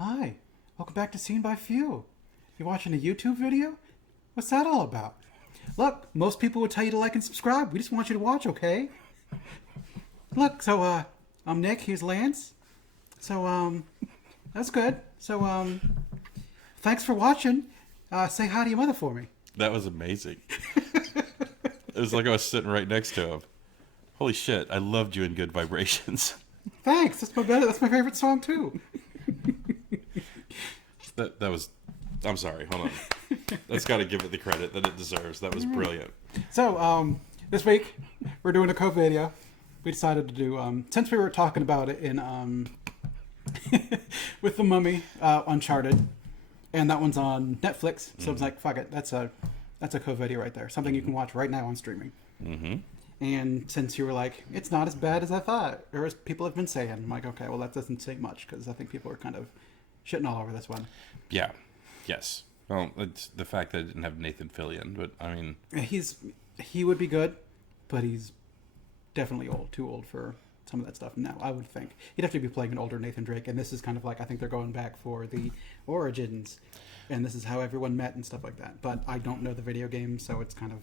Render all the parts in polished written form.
Hi, welcome back to Seen by Few. You're watching a YouTube video? What's that all about? Look, most people would tell you to like and subscribe. We just want you to watch, okay? Look, so, I'm Nick, here's Lance. So, that's good. So, thanks for watching. Say hi to your mother for me. That was amazing. It was like I was sitting right next to him. Holy shit, I loved you in Good Vibrations. Thanks, that's my favorite song too. That was... I'm sorry, hold on. That's got to give it the credit that it deserves. That was brilliant. So, this week, we're doing a COVIdeo. We decided to do, since we were talking about it in, with the Mummy, Uncharted, and that one's on Netflix, so it's like, fuck it, that's a COVIdeo right there. Something you can watch right now on streaming. Mm-hmm. And since you were like, it's not as bad as I thought, or as people have been saying, I'm like, okay, well, that doesn't say much, because I think people are kind of shitting all over this one. Yeah. Yes. Well, it's the fact that it didn't have Nathan Fillion, but I mean... He would be good, but he's definitely too old for some of that stuff now, I would think. He'd have to be playing an older Nathan Drake, and this is kind of like, I think they're going back for the origins, and this is how everyone met and stuff like that. But I don't know the video game, so it's kind of...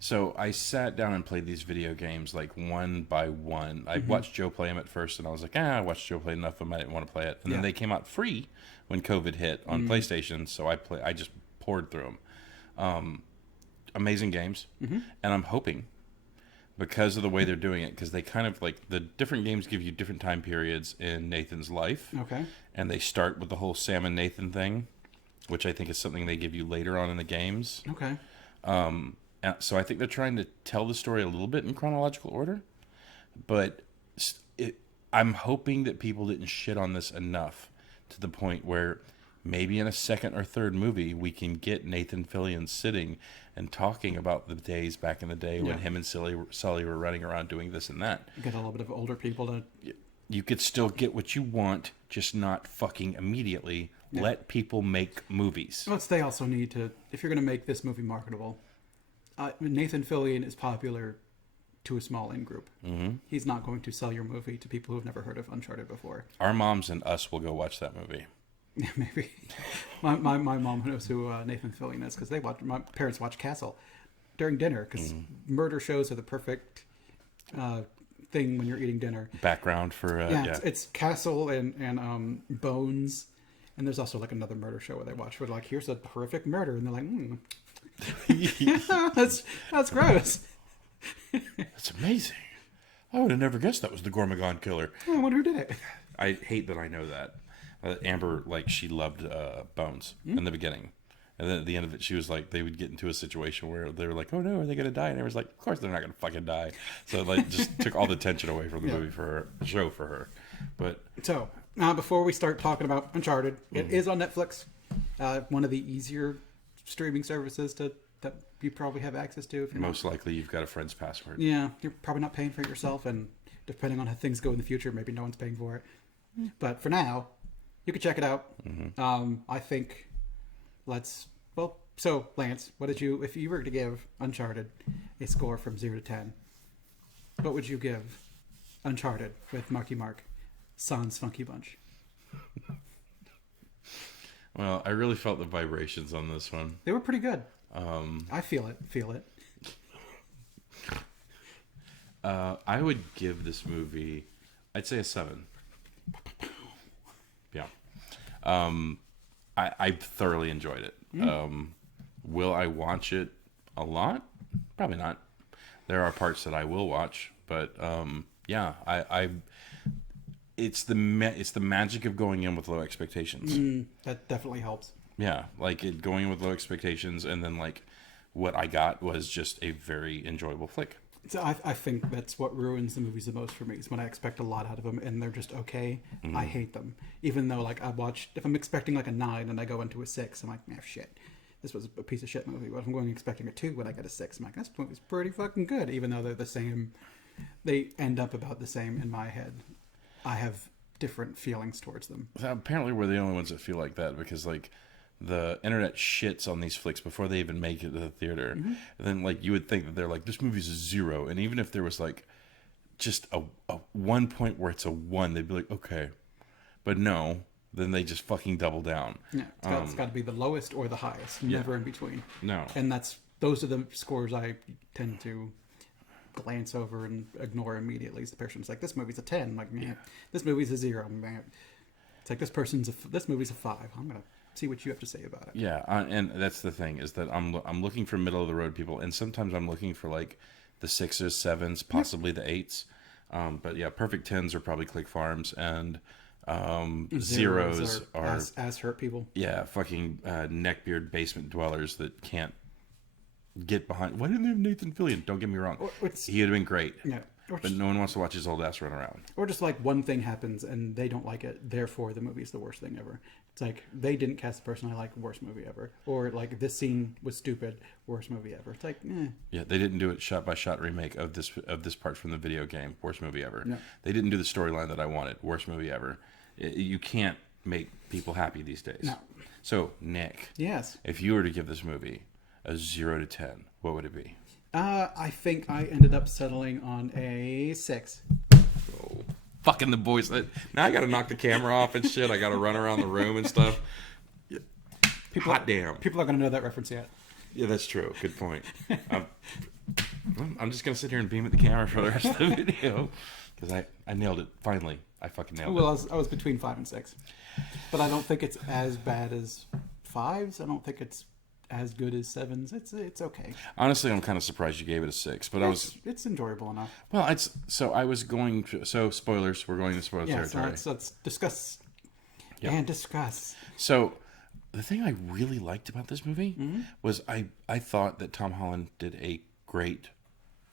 So I sat down and played these video games like one by one. I watched Joe play them at first, and I was like, I watched Joe play enough of them, I didn't want to play it. And then they came out free when COVID hit on PlayStation, so I just poured through them. Amazing games, and I'm hoping, because of the way they're doing it, because they kind of like, the different games give you different time periods in Nathan's life. Okay. And they start with the whole Sam and Nathan thing, which I think is something they give you later on in the games. Okay. So I think they're trying to tell the story a little bit in chronological order, but I'm hoping that people didn't shit on this enough to the point where maybe in a second or third movie we can get Nathan Fillion sitting and talking about the days back in the day when him and Sully were running around doing this and that. Get a little bit of older people to... You could still get what you want, just not fucking immediately. Yeah. Let people make movies. Well, they also need to, if you're going to make this movie marketable... Nathan Fillion is popular to a small in group. Mm-hmm. He's not going to sell your movie to people who have never heard of Uncharted before. Our moms and us will go watch that movie. Yeah, maybe. my mom knows who Nathan Fillion is because my parents watch Castle during dinner because murder shows are the perfect thing when you're eating dinner. Background for it's Castle and Bones, and there's also like another murder show where they watch where like here's a horrific murder and they're like. Yeah, that's gross. That's amazing. I would have never guessed that was the Gormagon killer. I wonder who did it. I hate that I know that. Amber, like, she loved Bones in the beginning. And then at the end of it, she was like, they would get into a situation where they were like, oh no, are they going to die? And Amber's like, of course they're not going to fucking die. So, like, just took all the tension away from the movie for her, the show for her. But so, before we start talking about Uncharted, it is on Netflix. One of the easier streaming services that you probably have access to. If you're most likely you've got a friend's password. Yeah, you're probably not paying for it yourself, and depending on how things go in the future, maybe no one's paying for it. But for now, you can check it out. I think so Lance, if you were to give Uncharted a score from 0 to 10, what would you give Uncharted with Marky Mark, Sans Funky Bunch? Well, I really felt the vibrations on this one. They were pretty good. I feel it. I would give this movie, I'd say a 7. Yeah. I thoroughly enjoyed it. Will I watch it a lot? Probably not. There are parts that I will watch, but yeah, it's the magic of going in with low expectations. That definitely helps. Yeah, like going in with low expectations, and then like what I got was just a very enjoyable flick. So I think that's what ruins the movies the most for me is when I expect a lot out of them and they're just okay. I hate them. Even though like if I'm expecting like a 9 and I go into a 6, I'm like, shit. This was a piece of shit movie. But if I'm going expecting a 2 when I get a 6, I'm like, this movie's pretty fucking good. Even though they're the same, they end up about the same in my head. I have different feelings towards them. Apparently we're the only ones that feel like that because like the internet shits on these flicks before they even make it to the theater. And then like you would think that they're like, this movie's a 0. And even if there was like just a one point where it's a 1, they'd be like, okay. But no, then they just fucking double down. Yeah, it's got to be the lowest or the highest, Yeah. never in between. No. And those are the scores I tend to glance over and ignore immediately. The person's like, this movie's a 10. I'm like, man, this movie's a 0. Man. It's like, this movie's a 5. I'm gonna see what you have to say about it. Yeah, and that's the thing, is that I'm looking for middle of the road people, and sometimes I'm looking for like the 6s, 7s, possibly the 8s. But yeah, perfect 10s are probably click farms, and zeros are as hurt people. Yeah, fucking neckbeard basement dwellers that can't get behind. Why didn't they have Nathan Fillion? Don't get me wrong, he would have been great. Yeah. But no one wants to watch his old ass run around. Or just like one thing happens and they don't like it, therefore the movie's the worst thing ever. It's like, they didn't cast the person I like, worst movie ever. Or like, this scene was stupid, worst movie ever. It's like, Yeah, they didn't do it shot by shot remake of this part from the video game, worst movie ever. No. They didn't do the storyline that I wanted, worst movie ever. You can't make people happy these days. No. So Nick, yes. if you were to give this movie a 0 to 10, what would it be? I think I ended up settling on a 6. Oh, fucking the boys. Now I got to knock the camera off and shit. I got to run around the room and stuff. Hot damn. People are going to know that reference yet. Yeah, that's true. Good point. I'm just going to sit here and beam at the camera for the rest of the video. Because I nailed it. Finally. I fucking nailed it. Well, I was between 5 and 6. But I don't think it's as bad as 5s. I don't think it's as good as 7s. It's okay. Honestly, I'm kind of surprised you gave it a 6, but it's enjoyable enough. Well, spoilers. We're going to spoiler territory. So let's discuss and discuss. So the thing I really liked about this movie was I thought that Tom Holland did a great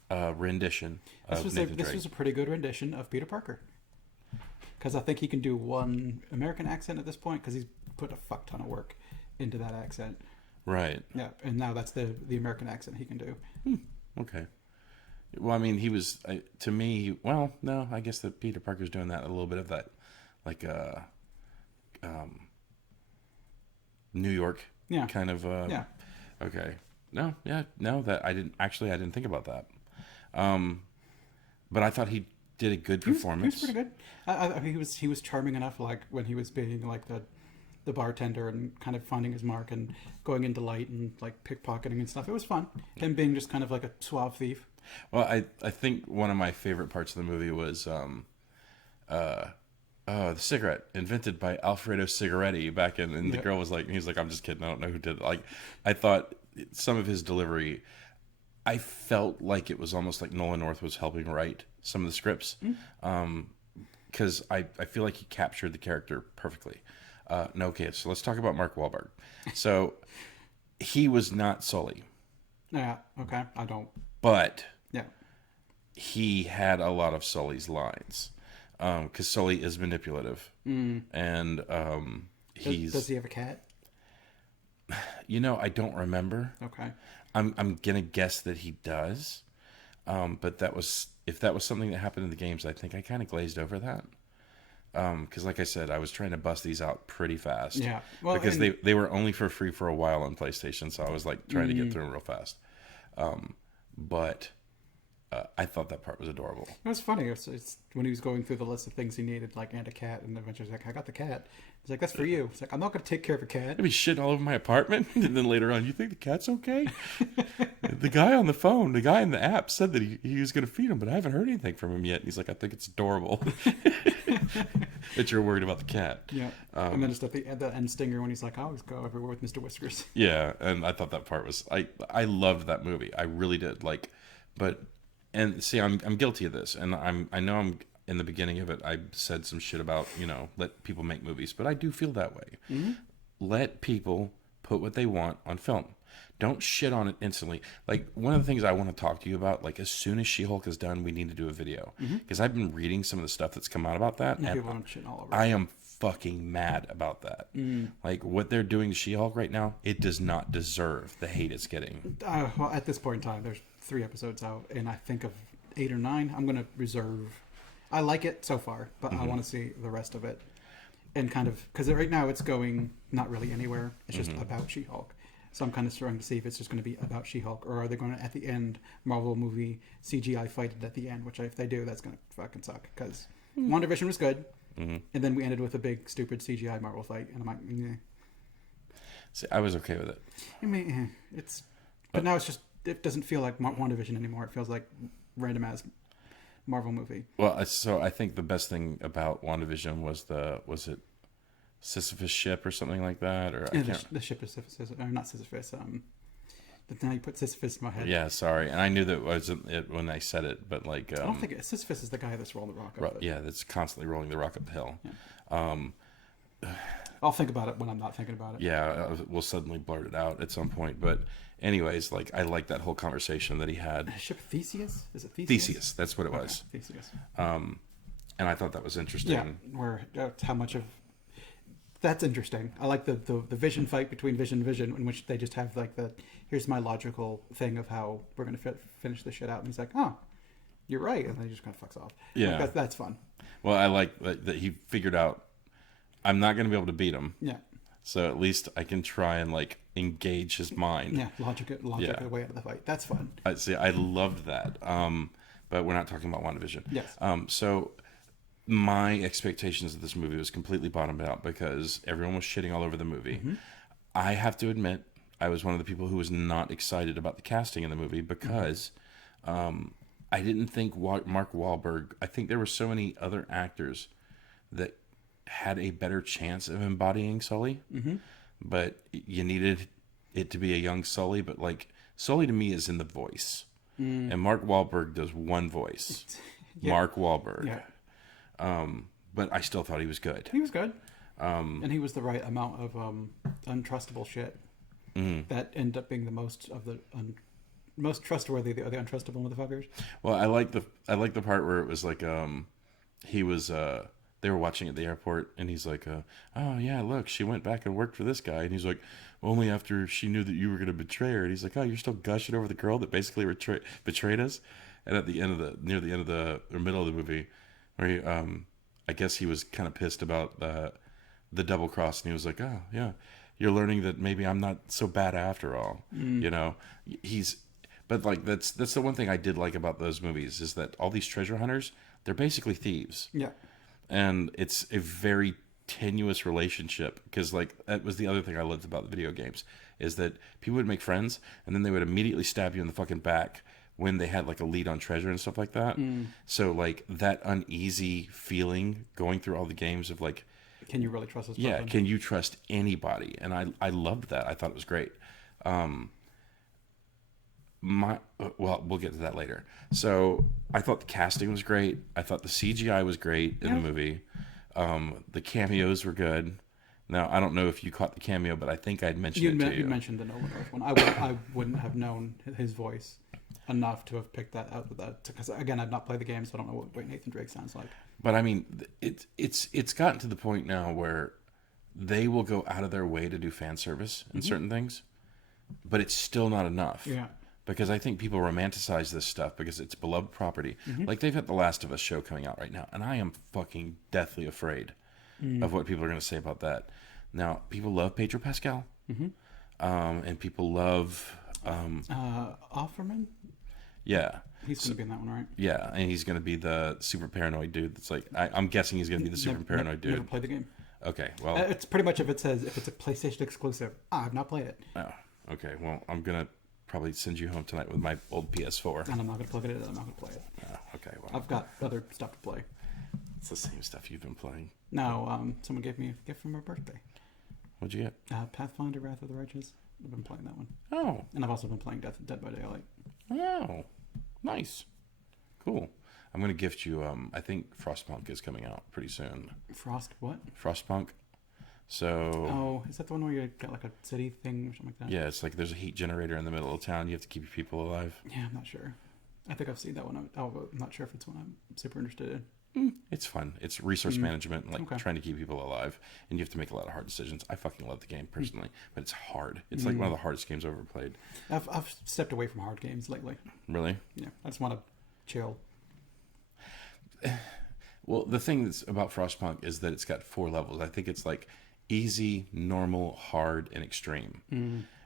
rendition of Nathan Drake. This was a pretty good rendition of Peter Parker. Because I think he can do one American accent at this point, because he's put a fuck ton of work into that accent. Right. Yeah, and now that's the American accent he can do. Okay. Well, I mean, he was to me. Well, no, I guess that Peter Parker's doing that, a little bit of that, like New York kind of. Yeah. Okay. No. That I didn't think about that. But I thought he did a good performance. He was pretty good. He was charming enough, like when he was being like the bartender and kind of finding his mark and going into light and like pickpocketing and stuff. It was fun. Him being just kind of like a suave thief. Well, I think one of my favorite parts of the movie was the cigarette invented by Alfredo Cigaretti back in, and the girl was like, he's like, I'm just kidding, I don't know who did it. Like, I thought some of his delivery, I felt like it was almost like Nolan North was helping write some of the scripts, because I feel like he captured the character perfectly. Okay, so let's talk about Mark Wahlberg. So he was not Sully. Yeah, okay, I don't. But yeah, he had a lot of Sully's lines, because Sully is manipulative, and Does he have a cat? I don't remember. Okay. I'm gonna guess that he does, but if that was something that happened in the games, I think I kind of glazed over that. Because like I said, I was trying to bust these out pretty fast. Yeah. Well, because they were only for free for a while on PlayStation, so I was like trying to get through them real fast. But I thought that part was adorable. It was funny. It's when he was going through the list of things he needed, like, and a cat, and eventually he's like, I got the cat. He's like, that's for you. It's like, I'm not going to take care of a cat. I'd be shitting all over my apartment. And then later on, you think the cat's okay? The guy on the phone, the guy in the app said that he was going to feed him, but I haven't heard anything from him yet. And he's like, I think it's adorable that you're worried about the cat. Yeah. And then just at the end stinger when he's like, I always go everywhere with Mr. Whiskers. Yeah. And I thought that part was, I loved that movie. I really did. And see, I'm guilty of this. And I know I'm in the beginning of it, I said some shit about, let people make movies, but I do feel that way. Mm-hmm. Let people put what they want on film. Don't shit on it instantly. Like, one of the things I want to talk to you about, like, as soon as She-Hulk is done, we need to do a video. Because I've been reading some of the stuff that's come out about that, and people aren't shitting all over I am fucking mad about that. Like, what they're doing to She-Hulk right now, it does not deserve the hate it's getting. Well, at this point in time, there's 3 episodes out, and I think of 8 or 9. I'm going to reserve. I like it so far, but I want to see the rest of it. And kind of, because right now it's going not really anywhere. It's just about She-Hulk. So I'm kind of starting to see if it's just going to be about She-Hulk, or are they going to, at the end, Marvel movie CGI fight it at the end, which if they do, that's going to fucking suck. Because WandaVision was good. and then we ended with a big stupid CGI Marvel fight, and I'm like, yeah. See, I was okay with it. I mean, but now it's just, it doesn't feel like WandaVision anymore. It feels like random ass Marvel movie. Well, so I think the best thing about WandaVision was it Sisyphus ship or something like that, or Yeah, the ship is Sisyphus, or not Sisyphus. But now you put Sisyphus in my head. Yeah, sorry, and I knew that wasn't it when I said it, but like I don't think Sisyphus is the guy that's rolling the rock up. yeah, that's constantly rolling the rock up the hill. Yeah. I'll think about it when I'm not thinking about it. Yeah, we'll suddenly blurt it out at some point. But anyways, like I like that whole conversation that he had. Ship Theseus? Is it Theseus? Theseus, that's what it was. Theseus. And I thought that was interesting. Yeah, where how much of that's interesting. I like the Vision fight between Vision and Vision, in which they just have like here's my logical thing of how we're going to finish this shit out, and he's like, oh, you're right, and then he just kind of fucks off. Yeah, like, that's fun. Well, I like that he figured out I'm not going to be able to beat him. Yeah. So at least I can try and like engage his mind. Yeah, logic way out of the fight. That's fun. I loved that. But we're not talking about WandaVision. Yes. So my expectations of this movie was completely bottomed out because everyone was shitting all over the movie. Mm-hmm. I have to admit, I was one of the people who was not excited about the casting in the movie because I didn't think Mark Wahlberg. I think there were so many other actors that had a better chance of embodying Sully, but you needed it to be a young Sully. But like Sully to me is in the voice, and Mark Wahlberg does one voice, Mark Wahlberg. Yeah. But I still thought he was good. He was good, and he was the right amount of untrustable shit that ended up being the most of the most trustworthy of the untrustable motherfuckers. Well, I like the part where it was like he was. They were watching at the airport, and he's like, "Oh yeah, look, she went back and worked for this guy." And he's like, "Only after she knew that you were going to betray her." And he's like, "Oh, you're still gushing over the girl that basically betrayed us." And at the end of near the end of the middle of the movie, where he, I guess he was kind of pissed about the double cross, and he was like, "Oh yeah, you're learning that maybe I'm not so bad after all." You know, but like that's the one thing I did like about those movies is that all these treasure hunters, they're basically thieves. Yeah. And it's a very tenuous relationship because like that was the other thing I loved about the video games is that people would make friends and then they would immediately stab you in the fucking back when they had like a lead on treasure and stuff like that. So like that uneasy feeling going through all the games of like, can you really trust this person? person? Can you trust anybody? And I loved that. I thought it was great. Well, we'll get to that later. So I thought the casting was great. I thought the CGI was great in the movie. The cameos were good. Now I don't know if you caught the cameo, but I think I'd mentioned it to you. You mentioned the Nolan North one. I wouldn't have known his voice enough to have picked that out of that because again I've not played the game, so I don't know what Nathan Drake sounds like. But I mean, it's gotten to the point now where they will go out of their way to do fan service in certain things, but it's still not enough. Yeah. Because I think people romanticize this stuff because it's beloved property. Like they've got The Last of Us show coming out right now, and I am fucking deathly afraid of what people are going to say about that. Now, people love Pedro Pascal, and people love Offerman. Yeah, he's going to be in that one, right? Yeah, and he's going to be the super paranoid dude. That's like I'm guessing he's going to be the super paranoid dude. Never played the game. Okay, well, it's pretty much if it's a PlayStation exclusive. I've not played it. Oh, okay. Well, I'm gonna probably send you home tonight with my old PS4. And I'm not going to plug it in. I'm not going to play it. Oh, okay, well. I've got other stuff to play. It's the same stuff you've been playing. No, someone gave me a gift for my birthday. What'd you get? Pathfinder: Wrath of the Righteous. I've been playing that one. Oh. And I've also been playing Dead by Daylight. Oh, nice. Cool. I'm going to gift you, I think Frostpunk is coming out pretty soon. Frostpunk. So. Oh, is that the one where you got like a city thing or something like that? Yeah, it's like there's a heat generator in the middle of town. You have to keep your people alive. Yeah, I'm not sure. I think I've seen that one. I'm not sure if it's one I'm super interested in. It's fun. It's resource management, like trying to keep people alive, and you have to make a lot of hard decisions. I fucking love the game personally, but it's hard. It's like one of the hardest games I've ever played. I've stepped away from hard games lately. Really? Yeah, I just want to chill. Well, the thing that's about Frostpunk is that it's got 4 levels. I think it's like easy, normal, hard, and extreme.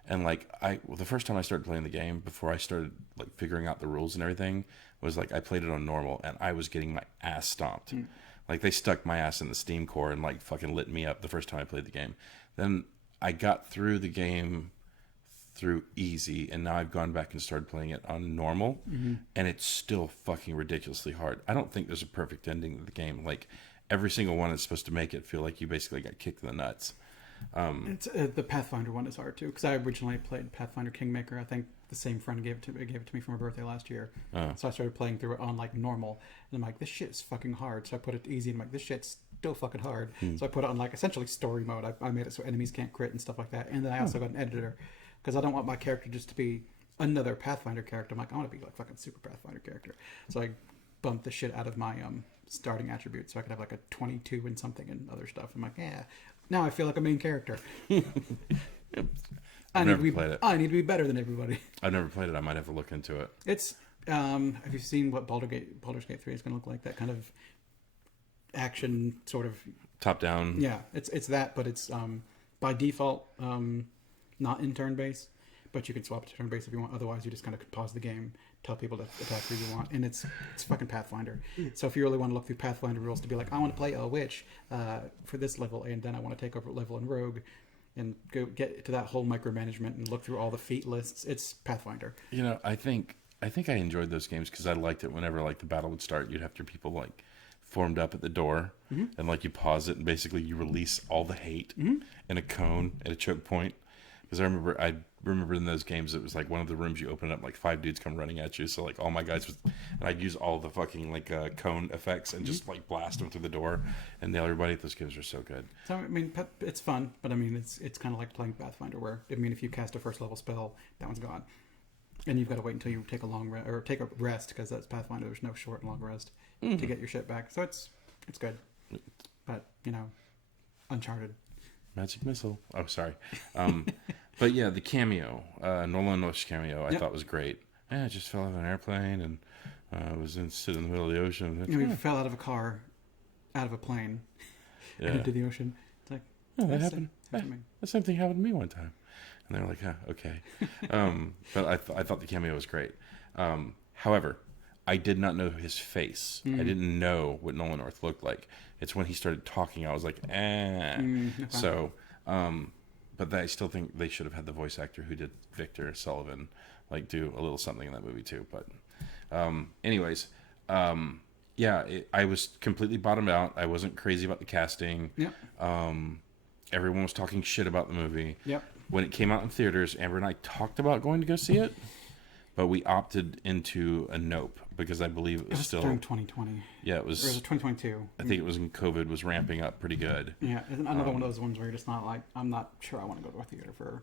And like the first time I started playing the game, before I started like figuring out the rules and everything, was like I played it on normal, and I was getting my ass stomped. Like they stuck my ass in the Steam core and like fucking lit me up the first time I played the game. Then I got through the game through easy, and now I've gone back and started playing it on normal, and it's still fucking ridiculously hard. I don't think there's a perfect ending to the game. Like every single one is supposed to make it feel like you basically got kicked in the nuts. It's the Pathfinder one is hard too, because I originally played Pathfinder Kingmaker. I think the same friend gave it to me for my birthday last year. So I started playing through it on like normal, and I'm like, this shit is fucking hard. So I put it to easy, and I'm like, this shit's still fucking hard. So I put it on like essentially story mode. I made it so enemies can't crit and stuff like that, and then I also got an editor because I don't want my character just to be another Pathfinder character. I'm like, I want to be like fucking super Pathfinder character. So I bumped the shit out of my starting attribute so I could have like a 22 and something and other stuff. I'm like, yeah, now I feel like a main character. I need to be better than everybody. I've never played it. I might have to look into it. It's have you seen what Baldur's Gate 3 is going to look like? That kind of action sort of top down. Yeah, it's that, but it's by default not in turn based, but you can swap to turn based if you want. Otherwise, you just kind of pause the game, tell people to attack who you want, and it's fucking Pathfinder. So if you really want to look through Pathfinder rules to be like, I want to play a witch for this level, and then I want to take over level in rogue, and go get to that whole micromanagement and look through all the feat lists, it's Pathfinder. You know, I think I enjoyed those games because I liked it whenever like the battle would start. You'd have your people like formed up at the door, and like you pause it, and basically you release all the hate in a cone at a choke point. Because I remember in those games, it was like one of the rooms you open up, like 5 dudes come running at you. So like all my guys and I'd use all the fucking like cone effects and just like blast them through the door and nail everybody. Those games are so good. So I mean, it's fun, but I mean, it's kind of like playing Pathfinder, where I mean, if you cast a first level spell, that one's gone, and you've got to wait until you take take a rest, because that's Pathfinder. There's no short and long rest to get your shit back. So it's good, but you know, Uncharted. Magic missile. Oh, sorry. But yeah, the cameo, Nolan North's cameo, I thought was great. Yeah, I just fell out of an airplane and was sit in the middle of the ocean. We fell out of a car, out of a plane, into the ocean. It's like, that happened. The same thing happened to me one time. And they were like, okay. But I thought the cameo was great. However, I did not know his face. I didn't know what Nolan North looked like. It's when he started talking, I was like, Okay. So, but I still think they should have had the voice actor who did Victor Sullivan, like, do a little something in that movie too. But, anyways, I was completely bottomed out. I wasn't crazy about the casting. Yep. Everyone was talking shit about the movie. Yep. When it came out in theaters, Amber and I talked about going to go see it, but we opted into a nope because I believe it was still during 2020. Yeah, it was. Or was it 2022? I think it was when COVID was ramping up pretty good. Yeah, it's another one of those ones where you're just not like, I'm not sure I want to go to a theater for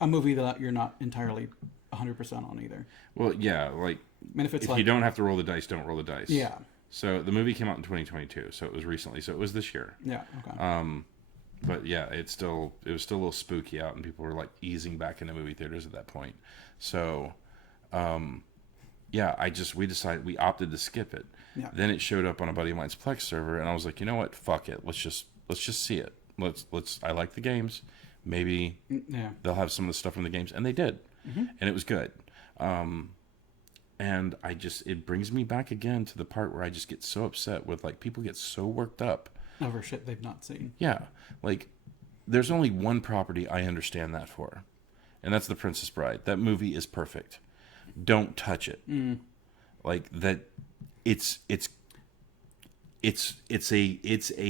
a movie that you're not entirely 100% on either. Well, yeah, like, I mean, if you don't have to roll the dice, don't roll the dice. Yeah. So the movie came out in 2022, so it was recently. So it was this year. Yeah. Okay. But yeah, it was still a little spooky out, and people were like easing back into movie theaters at that point. So, we opted to skip it. Yeah. Then it showed up on a buddy of mine's Plex server, and I was like, you know what? Fuck it. Let's just see it. I like the games. Maybe they'll have some of the stuff from the games, and they did, and it was good. And it brings me back again to the part where I just get so upset with, like, people get so worked up over shit they've not seen. Yeah, like, there's only one property I understand that for, and that's The Princess Bride. That movie is perfect. Don't touch it. Like that, it's a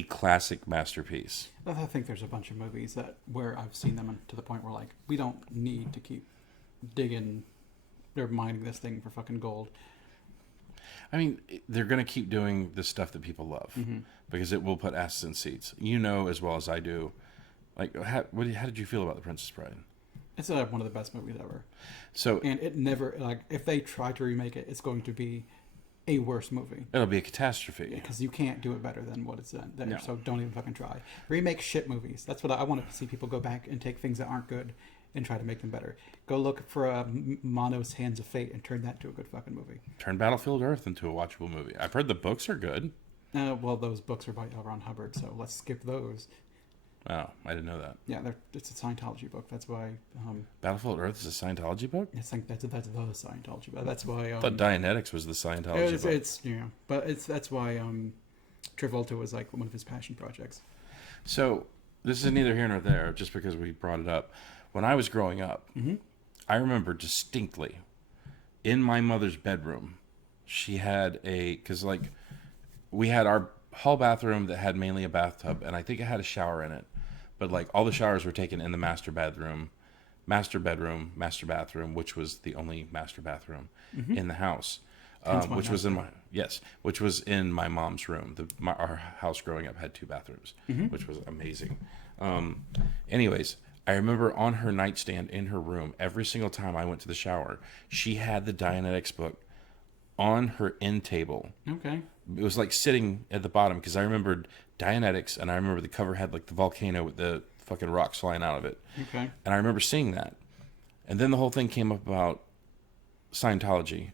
classic masterpiece. I think there's a bunch of movies where I've seen them to the point where, like, we don't need to keep digging or mining this thing for fucking gold. I mean, they're going to keep doing the stuff that people love because it will put asses in seats. You know as well as I do. Like, how did you feel about The Princess Bride? It's one of the best movies ever. So, and it never, like, if they try to remake it, it's going to be a worse movie. It'll be a catastrophe. Because you can't do it better than what it's done. No. So don't even fucking try. Remake shit movies. That's what I want to see. People go back and take things that aren't good and try to make them better. Go look for Mono's Hands of Fate and turn that to a good fucking movie. Turn Battlefield Earth into a watchable movie. I've heard the books are good. Well, those books are by L. Ron Hubbard, so let's skip those. Oh, I didn't know that. Yeah, it's a Scientology book. That's why. Battlefield Earth is a Scientology book? I think that's the Scientology book. That's why. I thought Dianetics was the Scientology book. But that's why Travolta was like one of his passion projects. So this is neither here nor there, just because we brought it up. When I was growing up, I remember distinctly in my mother's bedroom, she had because like we had our hall bathroom that had mainly a bathtub, and I think it had a shower in it, but like all the showers were taken in the master bedroom, master bathroom, which was the only master bathroom in the house, which was in my mom's room. Our house growing up had 2 bathrooms, which was amazing. Anyways, I remember on her nightstand in her room, every single time I went to the shower, she had the Dianetics book on her end table. Okay. It was like sitting at the bottom, because I remembered Dianetics, and I remember the cover had like the volcano with the fucking rocks flying out of it. Okay. And I remember seeing that. And then the whole thing came up about Scientology.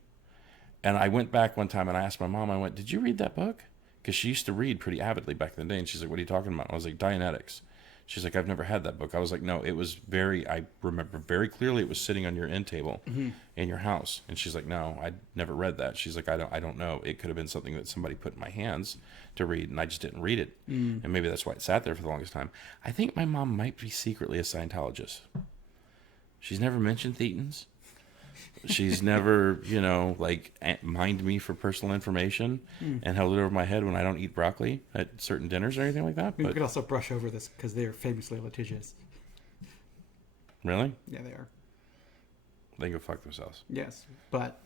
And I went back one time and I asked my mom, I went, did you read that book? Because she used to read pretty avidly back in the day. And she's like, what are you talking about? I was like, Dianetics. She's like, I've never had that book. I was like, no, it was I remember very clearly it was sitting on your end table in your house. And she's like, no, I never read that. She's like, I don't know. It could have been something that somebody put in my hands to read, and I just didn't read it. And maybe that's why it sat there for the longest time. I think my mom might be secretly a Scientologist. She's never mentioned thetans. She's never, like mined me for personal information and held it over my head when I don't eat broccoli at certain dinners or anything like that. We could also brush over this because they're famously litigious. Really? Yeah, they are. They can go fuck themselves. Yes, but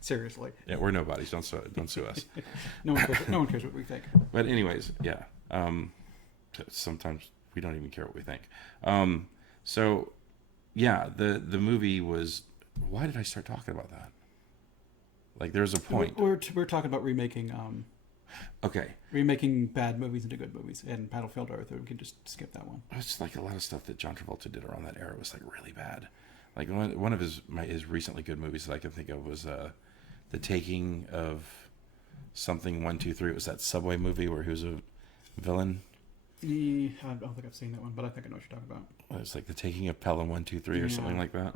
seriously. Yeah, we're nobodies. Don't sue us. No one cares what we think. But anyways, yeah. Sometimes we don't even care what we think. So... yeah, the movie was... why did I start talking about that? Like, there's a point. We're talking about remaking... okay. Remaking bad movies into good movies. And Battlefield Earth, we can just skip that one. It's like a lot of stuff that John Travolta did around that era was, like, really bad. Like, one of his recently good movies that I can think of was The Taking of Something 1, 2, 3. It was that subway movie where he was a villain. I don't think I've seen that one, but I think I know what you're talking about. It's like The Taking of Pelham 1, 2, 3 or something like that.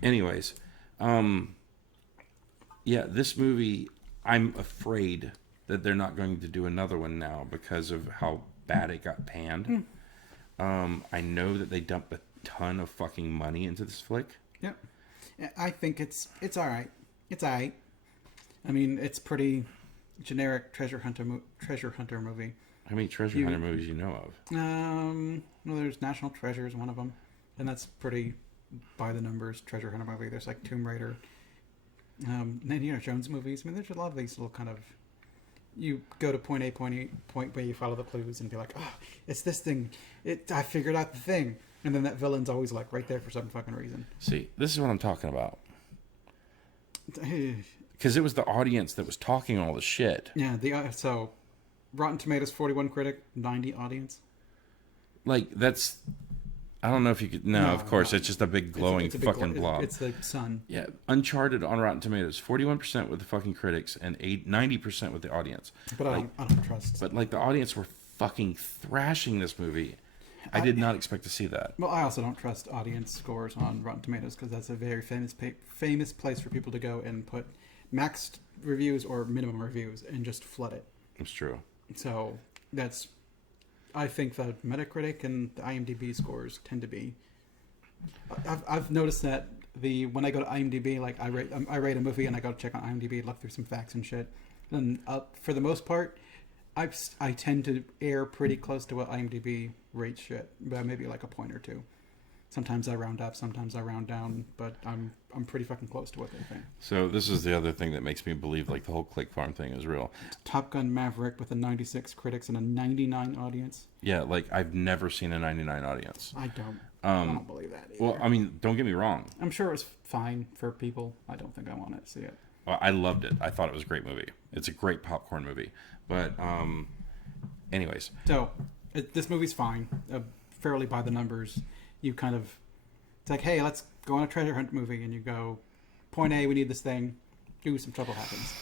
Anyways, yeah, this movie, I'm afraid that they're not going to do another one now because of how bad it got panned. I know that they dumped a ton of fucking money into this flick. Yeah, I think it's all right. It's all right. I mean, it's pretty generic treasure hunter movie. How many treasure hunter movies you know of? Well, there's National Treasure is one of them, and that's pretty by the numbers treasure hunter movie. There's like Tomb Raider, Indiana Jones movies. I mean, there's a lot of these little kind of, you go to point A, point B, you follow the clues and be like, oh, it's this thing. I figured out the thing, and then that villain's always like right there for some fucking reason. See, this is what I'm talking about. Because it was the audience that was talking all the shit. Yeah, so Rotten Tomatoes 41 critic, 90 audience. Like, that's... I don't know if you could... No, of course. It's just a big glowing fucking blob. It's the sun. Yeah. Uncharted on Rotten Tomatoes. 41% with the fucking critics and 90% with the audience. But I don't trust... But, like, the audience were fucking thrashing this movie. I did not expect to see that. Well, I also don't trust audience scores on Rotten Tomatoes because that's a very famous place for people to go and put maxed reviews or minimum reviews and just flood it. It's true. So that's, I think the Metacritic and the IMDb scores tend to be. I've noticed that when I go to IMDb, like I rate a movie and I go check on IMDb, look through some facts and shit, and for the most part, I tend to err pretty close to what IMDb rates shit, but maybe like a point or two. Sometimes I round up, sometimes I round down, but I'm pretty fucking close to what they think. So this is the other thing that makes me believe like the whole click farm thing is real. Top Gun Maverick with a 96 critics and a 99 audience. Yeah, like I've never seen a 99 audience. I don't believe that either. Well, I mean, don't get me wrong. I'm sure it was fine for people. I don't think I want to see it. I loved it. I thought it was a great movie. It's a great popcorn movie. But anyways. So this movie's fine. Fairly by the numbers. You kind of, it's like, hey, let's go on a treasure hunt movie, and you go, point A, we need this thing, some trouble happens,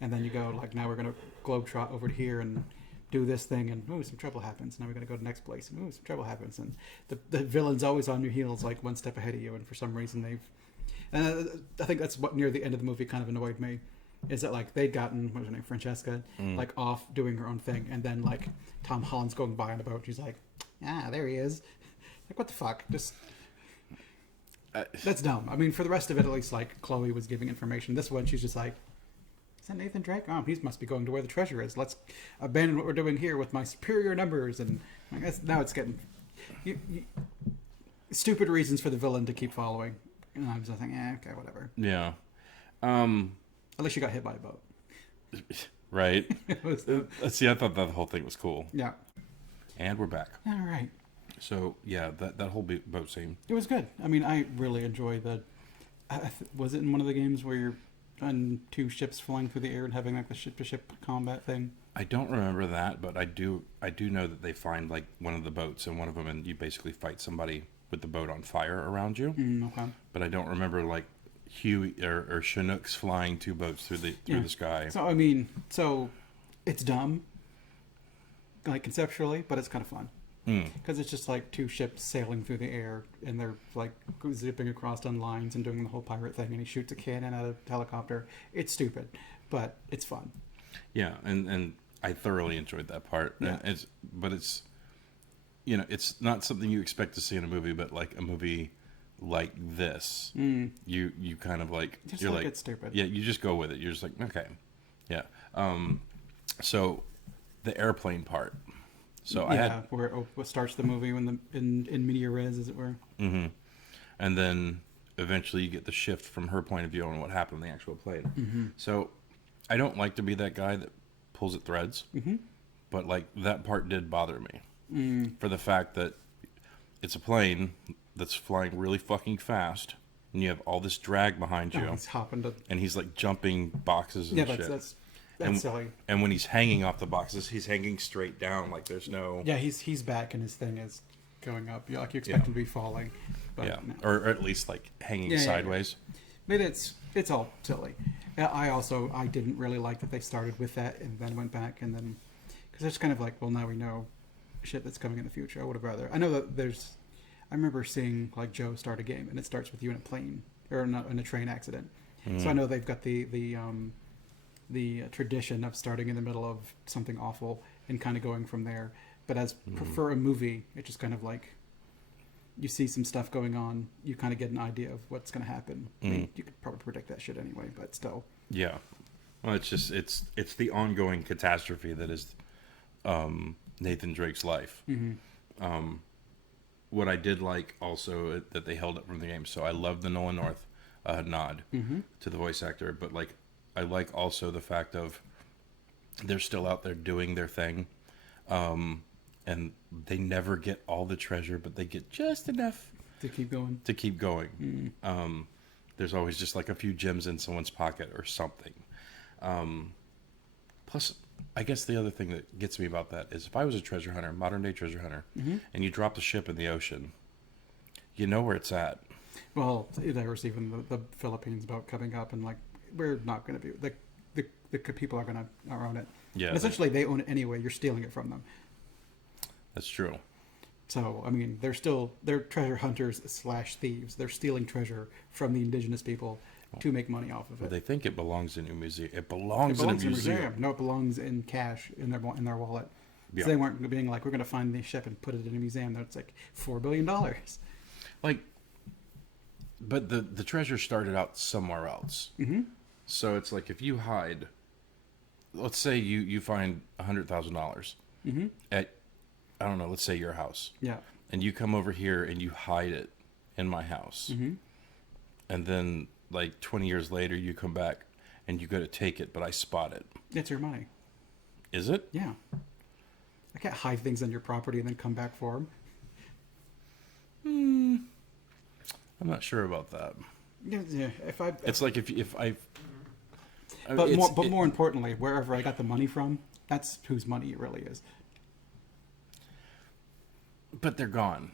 and then you go like, now we're gonna globetrot over to here and do this thing, and some trouble happens. Now we're gonna go to the next place, and some trouble happens, and the villain's always on your heels, like one step ahead of you, and for some reason I think that's what near the end of the movie kind of annoyed me. is that like they'd gotten, what was her name, Francesca, like off doing her own thing, and then like Tom Holland's going by on a boat. She's like, there he is. Like, what the fuck? Just that's dumb. I mean, for the rest of it, at least like Chloe was giving information. This one, she's just like, is that Nathan Drake? Oh, he must be going to where the treasure is. Let's abandon what we're doing here with my superior numbers. And I guess now it's getting stupid reasons for the villain to keep following. And I'm just thinking, okay, whatever. Yeah. At least you got hit by a boat. Right. See, I thought that whole thing was cool. Yeah. And we're back. All right. So, yeah, that whole boat scene. It was good. I mean, I really enjoy the... was it in one of the games where you're on two ships flying through the air and having like the ship-to-ship combat thing? I don't remember that, but I do know that they find like one of the boats and one of them, and you basically fight somebody with the boat on fire around you. Okay. But I don't remember like Huey or Chinooks flying two boats through the sky. So I mean, it's dumb, like conceptually, but it's kind of fun because it's just like two ships sailing through the air and they're like zipping across on lines and doing the whole pirate thing, and he shoots a cannon out of a helicopter. It's stupid, but it's fun. Yeah, and I thoroughly enjoyed that part. Yeah. It's it's not something you expect to see in a movie, but like a movie like this, you kind of like, Just you're like it's stupid. Yeah, you just go with it. You're just like, okay, yeah. So the airplane part. So I had where it starts the movie when in media res, as it were. Mm-hmm. And then eventually you get the shift from her point of view on what happened in the actual plane. Mm-hmm. So I don't like to be that guy that pulls at threads, but like that part did bother me for the fact that it's a plane that's flying really fucking fast, and you have all this drag behind you. He's hopping to... And he's like jumping boxes and shit. That's silly. And when he's hanging off the boxes, he's hanging straight down, like there's no... Yeah, he's back and his thing is going up. Like you expect him to be falling. But yeah, no. or at least like hanging sideways. But it's all silly. I didn't really like that they started with that and then went back and then... Because it's kind of like, well, now we know shit that's coming in the future. I would have rather... I know that there's... I remember seeing like Joe start a game and it starts with you in a plane or in a train accident. So I know they've got the tradition of starting in the middle of something awful and kind of going from there. But for a movie, it's just kind of like you see some stuff going on, you kind of get an idea of what's going to happen. I mean, you could probably predict that shit anyway, but still. Yeah. Well, it's just it's the ongoing catastrophe that is Nathan Drake's life. What I did like also that they held up from the game. So I love the Nolan North nod to the voice actor, but like I like also the fact of they're still out there doing their thing, and they never get all the treasure, but they get just enough to keep going. There's always just like a few gems in someone's pocket or something. Plus, I guess the other thing that gets me about that is if I was a treasure hunter, modern day treasure hunter, and you drop the ship in the ocean, you know where it's at. Well, there was even the Philippines boat coming up, and like we're not going to be the people are own it. Yeah, and essentially they own it anyway. You're stealing it from them. That's true. So I mean, they're treasure hunters / thieves. They're stealing treasure from the indigenous people to make money off of it. Well, they think it belongs in a museum. It belongs in a museum. No, it belongs in cash in their wallet. Yeah. So they weren't being like, we're going to find the ship and put it in a museum. That's like $4 billion. Like, but the treasure started out somewhere else. So it's like if you hide, let's say you find $100,000 at, I don't know, let's say your house. Yeah. And you come over here and you hide it in my house. And then like 20 years later you come back and you go to take it, but I spot it. It's your money. Is it? Yeah. I can't hide things on your property and then come back for them. I'm not sure about that. Yeah. It's like if I. But more importantly, wherever I got the money from, that's whose money it really is. But they're gone.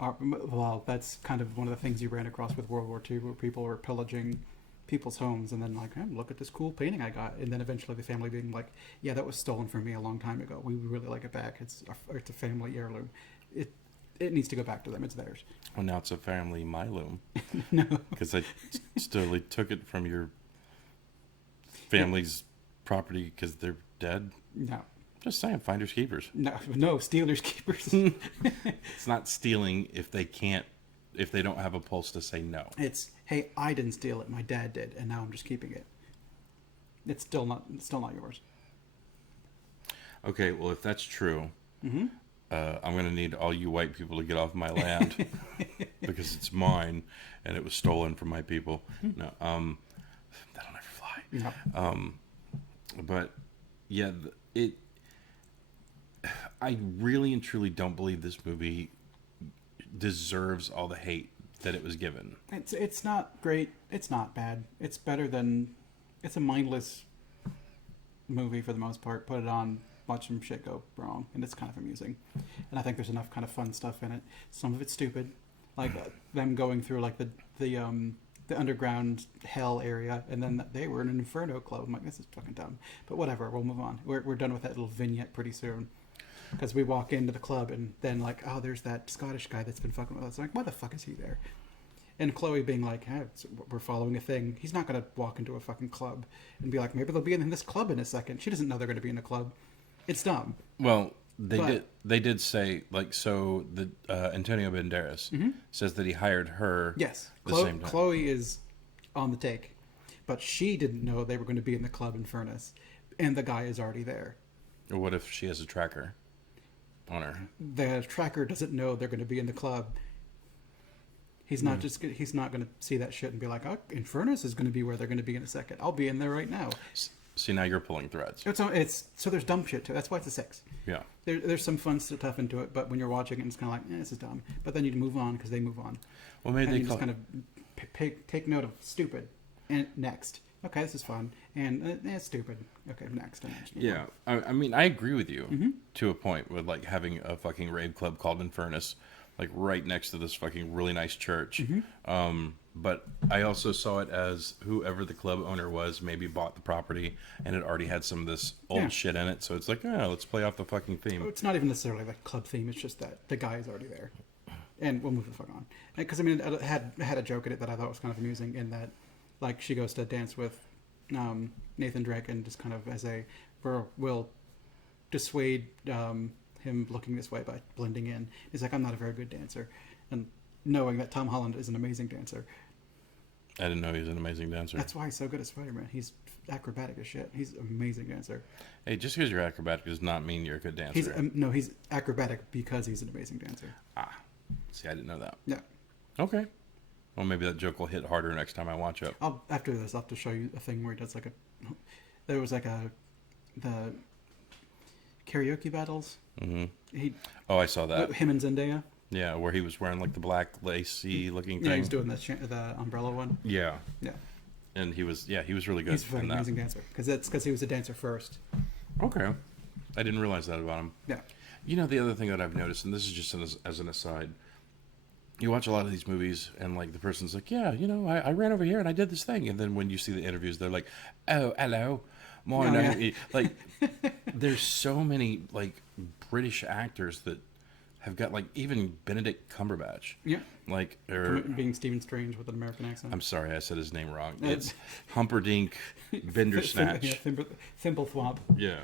Well, that's kind of one of the things you ran across with World War II, where people were pillaging people's homes, and then like, hey, look at this cool painting I got, and then eventually the family being like, yeah, that was stolen from me a long time ago. We would really like it back. It's a family heirloom. It needs to go back to them. It's theirs. Well, now it's a family myloom. No, because I still took it from your family's property because they're dead. No. Just saying, finders keepers. No, stealers keepers. It's not stealing if they don't have a pulse to say no. It's, hey, I didn't steal it, my dad did, and now I'm just keeping it. It's still not yours. Okay, well, if that's true, I'm going to need all you white people to get off my land because it's mine and it was stolen from my people. No, that'll never fly. No. But yeah, I really and truly don't believe this movie deserves all the hate that it was given. It's not great. It's not bad. It's better than... It's a mindless movie for the most part. Put it on, watch some shit go wrong, and it's kind of amusing. And I think there's enough kind of fun stuff in it. Some of it's stupid, like them going through like the underground hell area, and then they were in an inferno club. I'm like, this is fucking dumb. But whatever, we'll move on. We're done with that little vignette pretty soon. Because we walk into the club and then like, oh, there's that Scottish guy that's been fucking with us. I'm like, why the fuck is he there? And Chloe being like, hey, we're following a thing. He's not going to walk into a fucking club and be like, maybe they'll be in this club in a second. She doesn't know they're going to be in a club. It's dumb. Well, they did say, like, so the Antonio Banderas says that he hired her. Yes. the same time. Chloe is on the take. But she didn't know they were going to be in the club in Furnace. And the guy is already there. Or what if she has a tracker on her? The tracker doesn't know they're going to be in the club. He's not he's not going to see that shit and be like, oh, Infernus is going to be where they're going to be in a second. I'll be in there right now. See, now you're pulling threads. So there's dumb shit too. That's why it's a 6. Yeah. There's some fun stuff into it, but when you're watching it, it's kind of like, this is dumb. But then you move on because they move on. Well, maybe they just kind of take note of stupid and next. Okay, this is fun and it's stupid. Okay, next. Yeah, I mean, I agree with you to a point with like having a fucking rave club called Infernus, like right next to this fucking really nice church. But I also saw it as whoever the club owner was maybe bought the property and it already had some of this old shit in it. So it's like, oh, let's play off the fucking theme. It's not even necessarily the club theme. It's just that the guy is already there. And we'll move the fuck on. Because, I mean, it had a joke in it that I thought was kind of amusing in that, like, she goes to dance with Nathan Drake and just kind of as will dissuade him looking this way by blending in. He's like, I'm not a very good dancer. And knowing that Tom Holland is an amazing dancer. I didn't know he was an amazing dancer. That's why he's so good at Spider-Man. He's acrobatic as shit. He's an amazing dancer. Hey, just because you're acrobatic does not mean you're a good dancer. He's acrobatic because he's an amazing dancer. Ah, see, I didn't know that. Yeah. Okay. Well, maybe that joke will hit harder next time I watch it. After this, I'll have to show you a thing where he does like the karaoke battles. I saw that. Him and Zendaya. Yeah, where he was wearing like the black lacy looking thing. Yeah, he was doing the umbrella one. Yeah. Yeah. And he was really good. He's an amazing dancer because he was a dancer first. Okay. I didn't realize that about him. Yeah. You know, the other thing that I've noticed, and this is just as an aside, you watch a lot of these movies and like the person's like, yeah, you know, I ran over here and I did this thing. And then when you see the interviews, they're like, oh, hello. Like, there's so many like British actors that have got like even Benedict Cumberbatch. Yeah. Like, being Stephen Strange with an American accent. I'm sorry, I said his name wrong. It's Humperdinck Vindersnatch. Thimblethwomp. Yeah.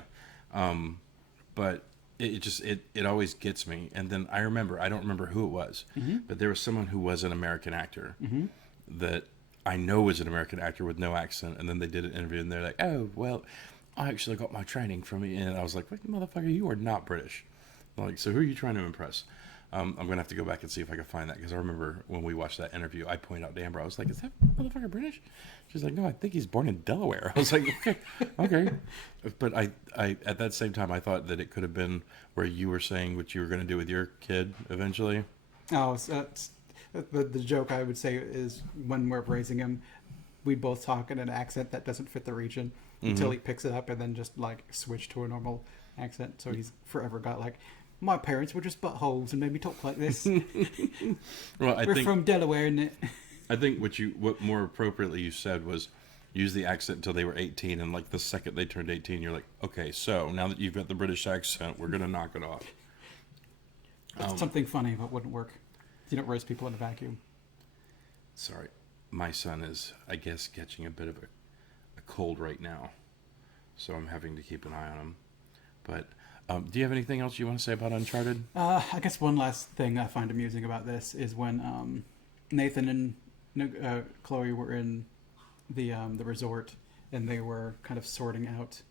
But it always gets me. And then I don't remember who it was, but there was someone who was an American actor that I know was an American actor with no accent. And then they did an interview and they're like, oh, well, I actually got my training from it. And I was like, wait, motherfucker, you are not British. Like, so who are you trying to impress? I'm going to have to go back and see if I can find that because I remember when we watched that interview, I pointed out to Amber, I was like, is that motherfucker British? She's like, no, I think he's born in Delaware. I was like, okay. But I at that same time, I thought that it could have been where you were saying what you were going to do with your kid eventually. Oh, so the joke I would say is when we're raising him, we both talk in an accent that doesn't fit the region until he picks it up and then just like switch to a normal accent. So he's forever got like, my parents were just buttholes and made me talk like this. Well, we're from Delaware, isn't it? I think what more appropriately you said was use the accent until they were 18, and like the second they turned 18, you're like, okay, so now that you've got the British accent, we're gonna knock it off. Something funny, but wouldn't work. You don't raise people in a vacuum. Sorry, my son is, I guess, catching a bit of a cold right now, so I'm having to keep an eye on him. But do you have anything else you want to say about Uncharted? I guess one last thing I find amusing about this is when Nathan and Chloe were in the resort, and they were kind of sorting out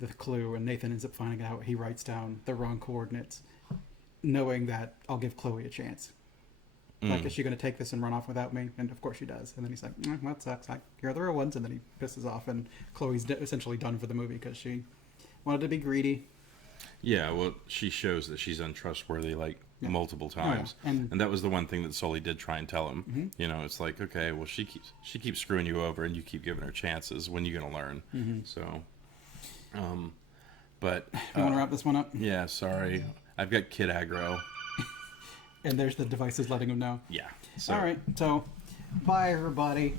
the clue, and Nathan ends up finding out he writes down the wrong coordinates, knowing that I'll give Chloe a chance. Like, is she going to take this and run off without me? And of course she does. And then he's like, well, that sucks. Here are the real ones. And then he pisses off, and Chloe's essentially done for the movie because she wanted to be greedy. Yeah, well, she shows that she's untrustworthy multiple times, Oh, yeah. And that was the one thing that Sully did try and tell him. Mm-hmm. You know, it's like, okay, well, she keeps screwing you over, and you keep giving her chances. When are you going to learn? Mm-hmm. So, but you want to wrap this one up? Yeah, sorry, I've got kid aggro. And there's the devices letting him know. Yeah. So. All right. So, bye, everybody.